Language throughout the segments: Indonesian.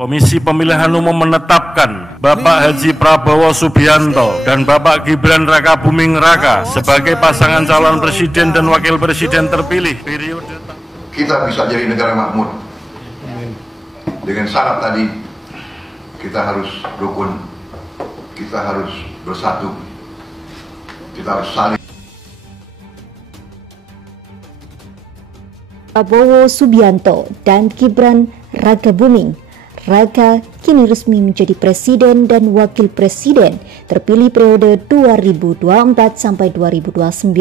Komisi Pemilihan Umum menetapkan Bapak Haji Prabowo Subianto dan Bapak Gibran Rakabuming Raka sebagai pasangan calon presiden dan wakil presiden terpilih periode. Kita bisa jadi negara makmur. Dengan syarat tadi, kita harus rukun, kita harus bersatu, kita harus saling. Prabowo Subianto dan Gibran Rakabuming Raka kini resmi menjadi presiden dan wakil presiden terpilih periode 2024 sampai 2029.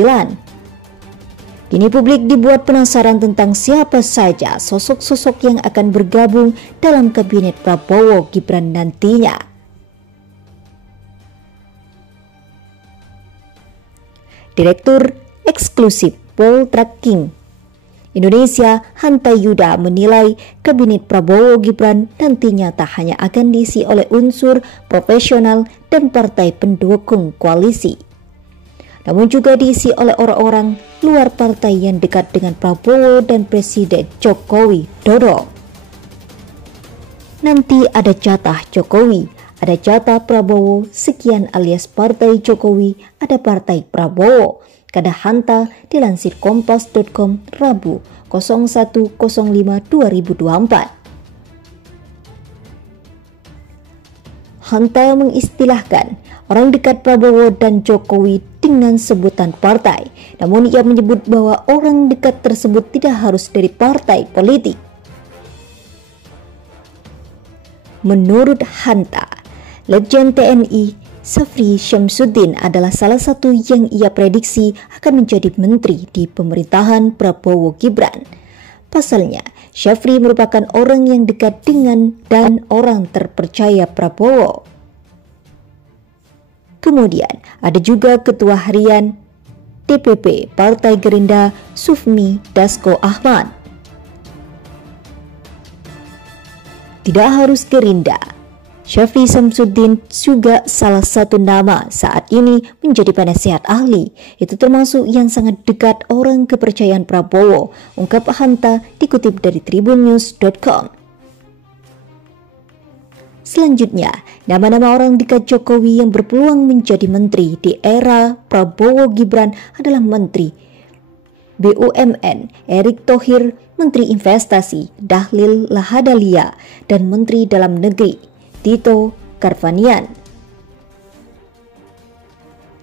Kini publik dibuat penasaran tentang siapa saja sosok-sosok yang akan bergabung dalam kabinet Prabowo Gibran nantinya. Direktur Eksklusif Poltreking Indonesia Hanta Yuda menilai kabinet Prabowo Gibran nantinya tak hanya akan diisi oleh unsur profesional dan partai pendukung koalisi, namun juga diisi oleh orang-orang luar partai yang dekat dengan Prabowo dan Presiden Jokowi Dodo. Nanti ada jatah Jokowi, ada jatah Prabowo, sekian alias partai Jokowi, ada partai Prabowo, kata Hanta dilansir kompas.com Rabu 01/05/2024. Hanta mengistilahkan orang dekat Prabowo dan Jokowi dengan sebutan partai, namun ia menyebut bahwa orang dekat tersebut tidak harus dari partai politik. Menurut Hanta, Legend TNI Syafri Syamsuddin adalah salah satu yang ia prediksi akan menjadi menteri di pemerintahan Prabowo Gibran. Pasalnya, Syafri merupakan orang yang dekat dengan dan orang terpercaya Prabowo. Kemudian ada juga Ketua Harian DPP Partai Gerindra Sufmi Dasko Ahmad. Tidak harus Gerindra, Syafri Syamsuddin juga salah satu nama saat ini menjadi penasehat ahli. Itu termasuk yang sangat dekat orang kepercayaan Prabowo, ungkap Hanta dikutip dari tribunnews.com. Selanjutnya, nama-nama orang dekat Jokowi yang berpeluang menjadi menteri di era Prabowo Gibran adalah Menteri BUMN Erick Thohir, Menteri Investasi Bahlil Lahadalia, dan Menteri Dalam Negeri Tito Karnavian.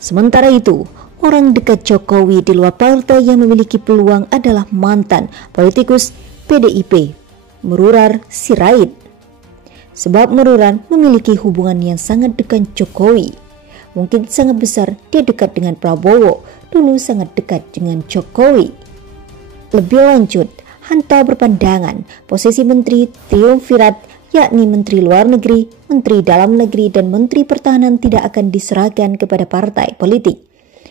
Sementara itu, orang dekat Jokowi di luar partai yang memiliki peluang adalah mantan politikus PDIP Merurar Sirait. Sebab Merurar memiliki hubungan yang sangat dekat Jokowi. Mungkin sangat besar dia dekat dengan Prabowo, dulu sangat dekat dengan Jokowi. Lebih lanjut, Hanta berpandangan posisi Menteri Triumvirat yakni Menteri Luar Negeri, Menteri Dalam Negeri, dan Menteri Pertahanan tidak akan diserahkan kepada partai politik.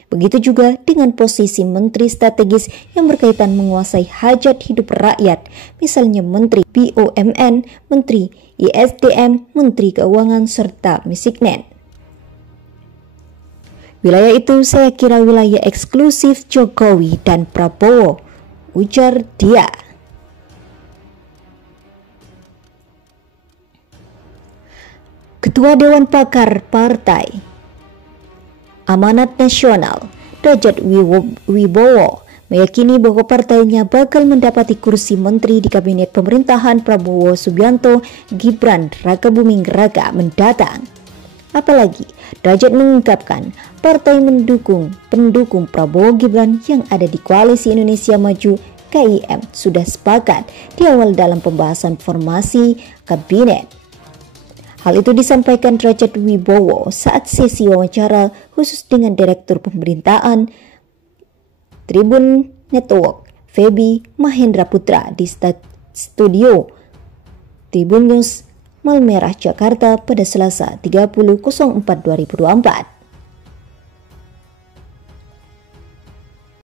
Begitu juga dengan posisi Menteri Strategis yang berkaitan menguasai hajat hidup rakyat, misalnya Menteri BUMN, Menteri ISDM, Menteri Keuangan, serta Misiknen. Wilayah itu saya kira wilayah eksklusif Jokowi dan Prabowo, ujar dia. Ketua Dewan Pakar Partai Amanat Nasional Derajat Wibowo meyakini bahwa partainya bakal mendapati kursi menteri di kabinet pemerintahan Prabowo Subianto Gibran Rakabuming Raka mendatang. Apalagi Derajat mengungkapkan partai pendukung Prabowo Gibran yang ada di Koalisi Indonesia Maju KIM sudah sepakat di awal dalam pembahasan formasi kabinet. Hal itu disampaikan Derajat Wibowo saat sesi wawancara khusus dengan Direktur Pemberitaan Tribun Network Feby Mahendra Putra di studio Tribun News Malmerah Jakarta pada Selasa 30/04/2024.